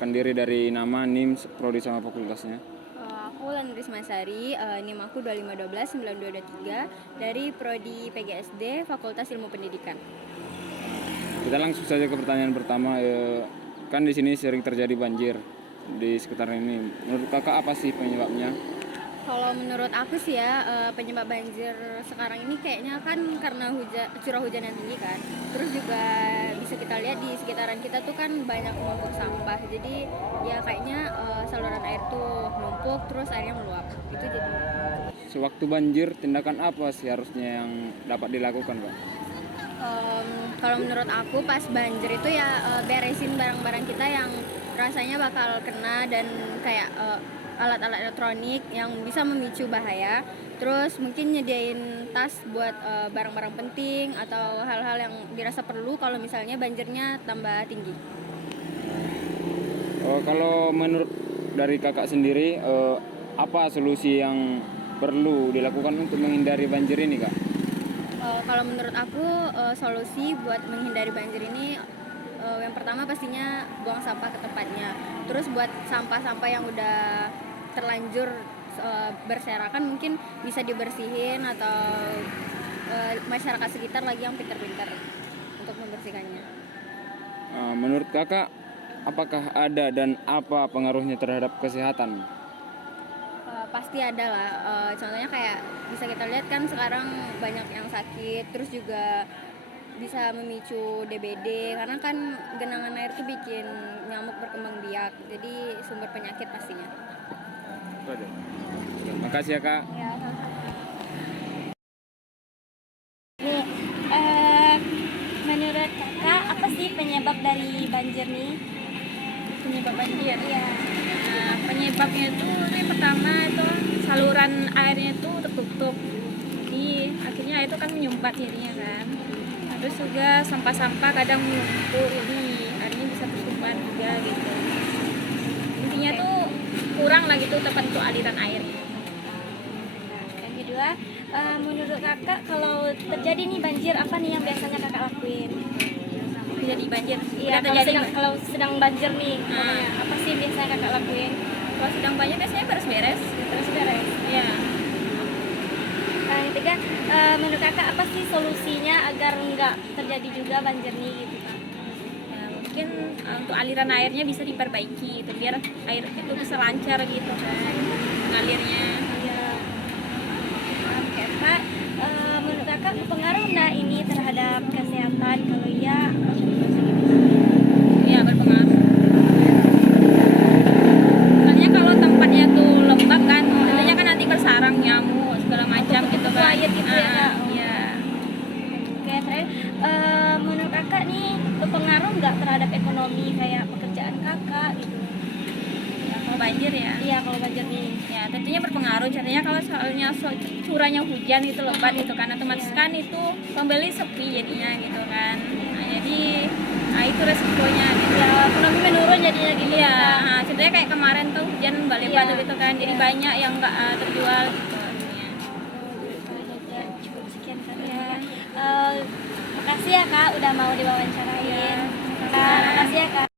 perkenalkan diri dari nama, NIM, prodi sama fakultasnya. Aku Wulan Rismasari, NIM aku 25129223 dari prodi PGSD Fakultas Ilmu Pendidikan. Kita langsung saja ke pertanyaan pertama. Kan di sini sering terjadi banjir di sekitar ini. Menurut kakak apa sih penyebabnya? Kalau menurut aku sih ya, penyebab banjir sekarang ini kayaknya kan karena curah hujan yang tinggi kan. Terus juga bisa kita lihat di sekitaran kita tuh kan banyak menumpuk sampah. Jadi ya kayaknya saluran air tuh numpuk terus airnya meluap. Itu jadi. Sewaktu banjir, tindakan apa sih harusnya yang dapat dilakukan, Pak? Kalau menurut aku pas banjir itu ya beresin barang-barang kita yang rasanya bakal kena dan kayak alat-alat elektronik yang bisa memicu bahaya. Terus mungkin nyediain tas buat barang-barang penting atau hal-hal yang dirasa perlu kalau misalnya banjirnya tambah tinggi. Kalau menurut dari kakak sendiri, apa solusi yang perlu dilakukan untuk menghindari banjir ini, Kak? Kalau menurut aku solusi buat menghindari banjir ini yang pertama pastinya buang sampah ke tempatnya. Terus buat sampah-sampah yang udah terlanjur berserakan mungkin bisa dibersihin atau masyarakat sekitar lagi yang pintar-pintar untuk membersihkannya. Menurut kakak, apakah ada dan apa pengaruhnya terhadap kesehatan? Pasti ada lah, contohnya kayak bisa kita lihat kan sekarang banyak yang sakit, terus juga bisa memicu DBD karena kan genangan air tuh bikin nyamuk berkembang biak, jadi sumber penyakit pastinya. Makasih ya, Kak. Ya, Nih, menurut kakak apa sih penyebab dari banjir nih? Penyebab banjir. Iya. Nah, penyebabnya itu yang pertama itu saluran airnya itu tertutup. Jadi akhirnya itu kan menyumbat jadinya kan. Terus juga sampah-sampah kadang menumpuk, jadi airnya bisa tersumbat juga gitu. Intinya tuh kurang lah gitu tempat untuk aliran air. Yang kedua, menurut kakak kalau terjadi nih banjir apa nih yang biasanya kakak lakuin? Jadi banjir. Iya, Udah terjadi. kalau sedang banjir nih, Nah. apa sih biasanya kakak lakuin? Kalau sedang banjir biasanya beres-beres. Beres. Ya. Yang ketiga, menurut kakak apa sih solusinya agar nggak terjadi juga banjir nih gitu kak? Ya, mungkin untuk aliran airnya bisa diperbaiki gitu biar air itu bisa lancar gitu kan ngalirnya. Iya. Yang keempat, menurut kakak berpengaruh nggak ini terhadap kesehatan? Kalau iya, Iya, berpengaruh. Soalnya kalau tempatnya tuh lembab kan, tentunya kan nanti bersarang nyamuk segala macam gitu kan. Quiet gitu ya, Kak? Iya. oke. Terakhir, menurut kakak nih berpengaruh nggak terhadap ekonomi kayak pekerjaan kakak gitu? Ya, kalau banjir ya. Iya, kalau banjir nih. Ya, tentunya berpengaruh. Contohnya kalau soalnya curahnya hujan itu lebat gitu kan, otomatis kan itu pembeli sepi jadinya gitu kan. Nah, jadi itu resikonya gitu. Ya, ekonomi menurun jadinya gitu. Iya, Kak. nah, contohnya kayak kemarin tuh hujan lebat Iya. gitu kan, jadi Iya. banyak yang nggak terjual gitu akhirnya. Ya, cukup sekian kak. Ya. Makasih ya kak udah mau diwawancarain. Kak, makasih ya kak.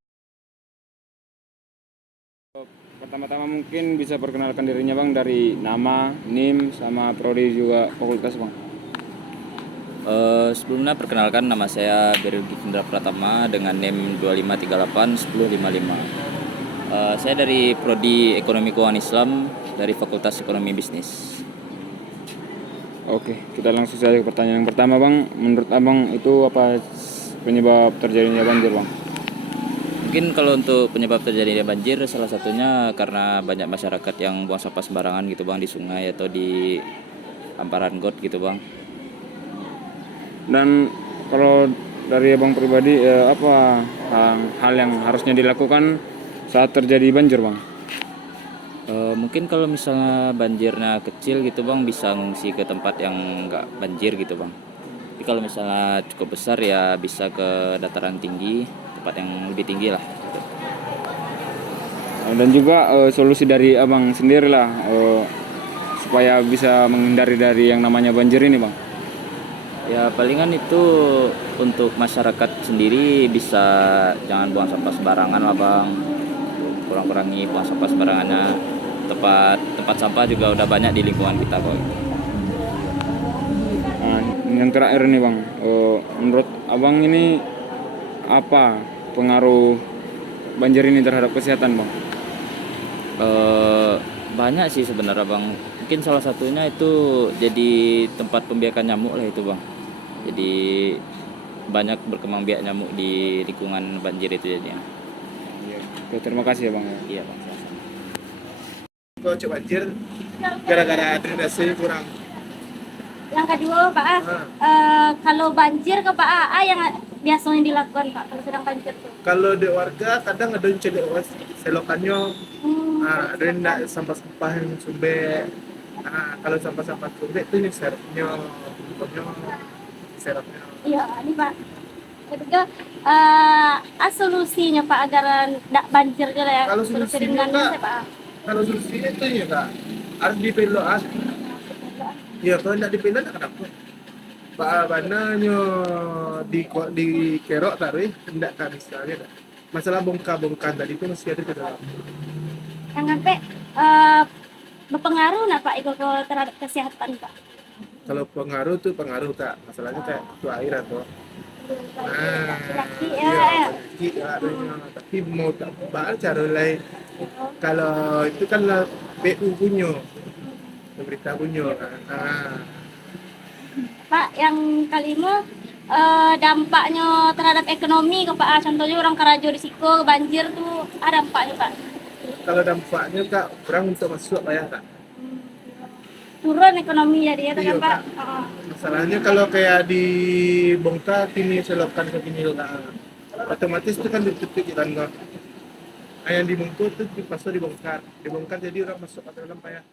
Pertama-tama mungkin bisa perkenalkan dirinya, Bang, dari nama, NIM, sama prodi juga fakultas, Bang. Sebelumnya perkenalkan nama saya Beril Gifindra Pratama dengan NIM 25381055. Saya dari Prodi Ekonomi Keuangan Islam dari Fakultas Ekonomi Bisnis. Oke, kita langsung saja ke pertanyaan yang pertama, Bang. Menurut Abang itu apa penyebab terjadinya banjir, Bang? Mungkin kalau untuk penyebab terjadinya banjir salah satunya karena banyak masyarakat yang buang sampah sembarangan gitu Bang di sungai atau di hamparan got gitu Bang. Dan kalau dari Abang pribadi, apa hal yang harusnya dilakukan saat terjadi banjir, Bang? Mungkin kalau misalnya banjirnya kecil gitu Bang bisa ngungsi ke tempat yang nggak banjir gitu Bang. Tapi kalau misalnya cukup besar ya bisa ke dataran tinggi, tempat yang lebih tinggi lah. Gitu. Dan juga solusi dari Abang sendiri lah supaya bisa menghindari dari yang namanya banjir ini, Bang. Ya palingan itu untuk masyarakat sendiri bisa jangan buang sampah sembarangan lah Bang. kurang-kurangi buang sampah sembarangannya. Tempat sampah juga udah banyak di lingkungan kita kok. Nah, yang terakhir nih bang, menurut abang ini apa pengaruh banjir ini terhadap kesehatan bang? Banyak sih sebenarnya bang. Mungkin salah satunya itu jadi tempat pembiakan nyamuk lah itu bang. Jadi banyak berkembang biak nyamuk di lingkungan banjir itu jadinya. Oke, terima kasih ya bang. Iya bang. Kalau cek banjir gara-gara drainase kurang. Yang kedua Pak A, kalau banjir ke Pak A yang biasanya dilakukan Pak kalau sedang banjir tuh? Kalau di warga kadang ada yang cek selokannya, ada yang nak sampah-sampah yang sumber. Kalau sampah-sampah sumber itu serapnya, serapnya. Iya, ini Pak. Ketiga, solusinya Pak agar tidak banjir gitu ya. Kalau Solusi solusinya, ringannya Kak, saya, Pak. Kalau solusinya itu ya kak, harus dipelokan. Ya kalau tidak dipelok tak kenapa. Pak bananya di kerok taruh, tidak kan misalnya. Tak. Masalah bongkar tadi itu masih ada di dalam. Yang sampai berpengaruh nggak Pak itu terhadap kesehatan Pak? Kalau pengaruh tuh pengaruh tak, masalahnya kayak itu air atau Laki-laki iya, adanya. Tapi mau tak bahas cara lain. Kalau itu kan lah PU punya, pemerintah punya. Pak, yang kelima dampaknya terhadap ekonomi ke Pak A. Contohnya orang Karajo di Siko banjir tuh ada dampaknya Pak. Kalau dampaknya kak kurang untuk masuk bayar tak. Turun ekonomi jadi ya Iya, kan Pak. Kak. Masalahnya kalau kayak dibongkar kini selokan ke kini kak, otomatis itu kan ditutup kan kak. Yang dibongkar itu dipaksa dibongkar jadi orang masuk ke dalam payah.